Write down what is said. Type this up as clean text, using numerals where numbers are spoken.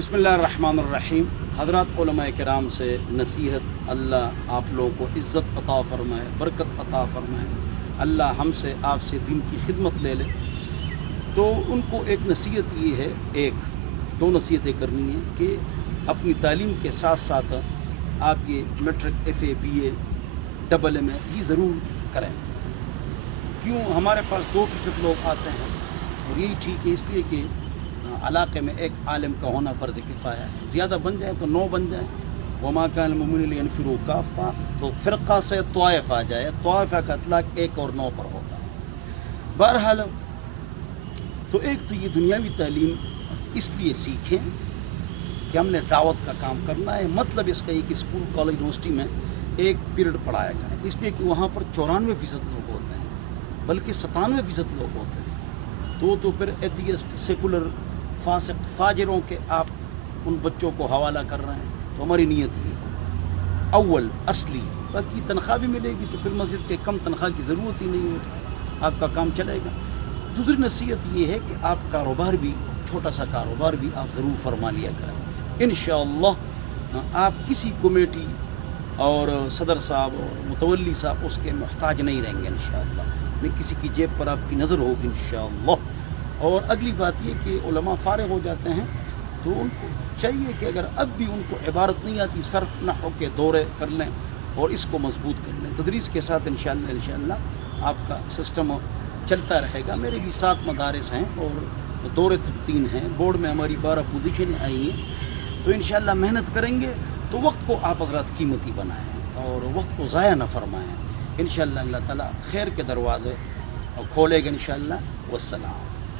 बिस्मिल्लाहिर्रहमानिर्रहीम। हज़रात उलमाए किराम से नसीहत, अल्लाह आप लोगों को इज़्ज़त अता फ़रमाए, बरकत अता फ़रमाए। अल्लाह हमसे आपसे दिन की खिदमत ले ले। तो उनको एक नसीहत ये है, दो नसीहतें करनी है कि अपनी तालीम के साथ साथ आप ये मैट्रिक, FA, BA, AA ये ज़रूर करें। क्यों? हमारे पास 2% लोग आते हैं और यही ठीक है, इसलिए कि इलाके में एक आलिम का होना फ़र्ज़ किफ़ाया है। ज़्यादा बन जाए तो 9 बन जाए। वमा कान मुमिनुन लियनफ़िरू काफ़ा, तो फ़िरक़ा से त्वाइफ़ आ जाए। त्वाइफ़ा का इतलाक़ 1 और 9 पर होता है। बहरहाल तो एक तो ये दुनियावी तालीम इसलिए सीखें कि हमने दावत का काम करना है। मतलब इसका ये कि स्कूल, कॉलेज, यूनिवर्सिटी में एक पीरियड पढ़ाया करें, इसलिए कि वहाँ पर 94% लोग होते हैं, बल्कि 97% लोग होते हैं। तो फिर एथियस्ट, सेकुलर, फासिक, फाजिरों के आप उन बच्चों को हवाला कर रहे हैं। तो हमारी नीयत ये अव्वल असली, बाकी तनख्वाह भी मिलेगी तो फिर मस्जिद के कम तनख्वाह की ज़रूरत ही नहीं होती, आपका काम चलेगा। दूसरी नसीहत ये है कि आप कारोबार भी, छोटा सा कारोबार भी आप ज़रूर फरमा लिया करें। इंशाअल्लाह आप किसी कमेटी और सदर साहब और मुतवल्ली साहब उसके मोहताज नहीं रहेंगे इंशाअल्लाह। नहीं किसी की जेब पर आपकी नज़र होगी इंशाअल्लाह। और अगली बात ये कि उलमा फारिग हो जाते हैं तो उनको चाहिए कि अगर अब भी उनको इबारत नहीं आती, सर्फ नहव के दौरे कर लें और इसको मजबूत कर लें। तदरीस के साथ इंशाअल्लाह आपका सिस्टम चलता रहेगा। मेरे भी 7 मदारिस हैं और दौरे तक 3 हैं। बोर्ड में हमारी 12 पोजीशन आई हैं। तो इंशाअल्लाह मेहनत करेंगे तो वक्त को आप हज़रात कीमती बनाएं और वक्त को ज़ाया न फरमाएँ। इंशाअल्लाह अल्लाह ताला खैर के दरवाज़े खोलेगा इंशाअल्लाह। वस्सलाम।